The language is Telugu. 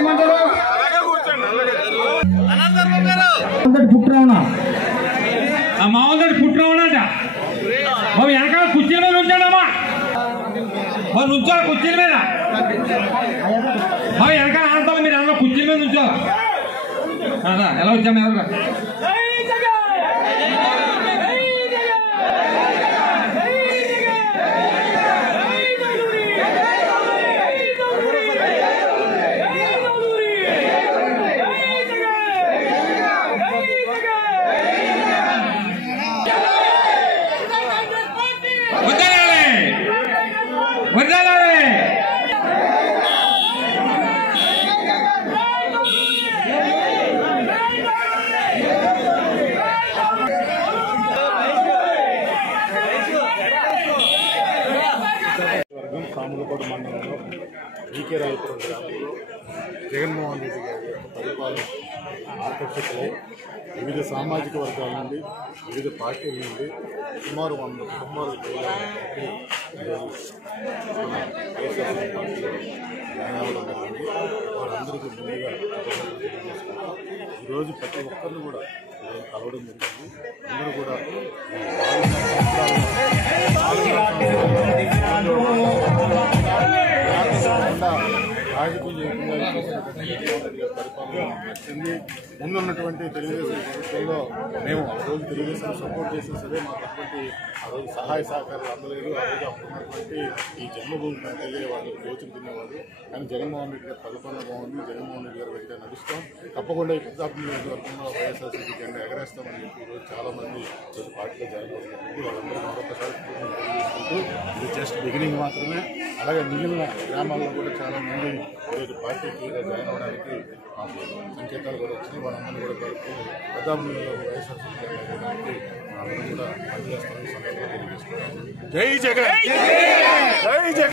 చేయమంటారు? పుట్రావణ మామూలు పుట్రావణట బాబు వెనకాల కుర్చీల మీద ఉంచాడమ్మా బాబు నుంచోాలి కుర్చీల మీద బాబు వెనకాల ఆడతాను మీరు అందరూ కుర్చీల మీద నుంచోాలి ఎలా వచ్చాము ఎవరు సాములకోట మండలంలో ఈకే రాయపురం గ్రామంలో జగన్మోహన్ రెడ్డి గారి పరిపాలన ఆకర్షితులై వివిధ సామాజిక వర్గాల నుండి వివిధ పార్టీల నుండి సుమారు 100 కుటుంబాలు జాయిన్ అవ్వడం జరిగింది. వారందరికీ ముందుగా ఈరోజు ప్రతి ఒక్కరిని కూడా కలవడం జరిగింది. అందరూ కూడా రాజకీయంగా పరిపాలన నచ్చింది. ముందున్నటువంటి తెలుగుదేశం ప్రభుత్వంలో మేము ఆ రోజు తెలుగుదేశం సపోర్ట్ చేసినా సరే మాకు అటువంటి ఆ రోజు సహాయ సహకారాలు అందలేదు. ఆ రోజు అప్పుడున్నటువంటి ఈ జన్మభూమి కంటే వాళ్ళు కోచింగ్ తినేవారు. కానీ జగన్మోహన్ రెడ్డి గారి పరిపాలన బాగుంది. జగన్మోహన్ రెడ్డి గారు వెంటనే నడుస్తాం. తప్పకుండా ఈ పెద్దాపురం నియోజకవర్గంలో వైఎస్ఆర్సీపీ జెండా ఎగరేస్తామని చెప్పి ఈరోజు చాలామంది ఈరోజు పార్టీలో జాయిన్ అవుతున్నారు. వాళ్ళందరూ మరొకసారి ఇది జస్ట్ బిగినింగ్ మాత్రమే. అలాగే మిగిలిన గ్రామాల్లో కూడా చాలామంది ఈరోజు పార్టీకి జాయిన్ అవ్వడానికి సంకేతాలు కూడా వచ్చినాయి. వాళ్ళందరూ కూడా పెద్దాపురం వైఎస్ఆర్సీపీ జెండా వేయడానికి అందరూ కూడా పనిచేస్తామని సందర్భంగా తెలియజేస్తున్నారు. జై జగన్, జై జగన్.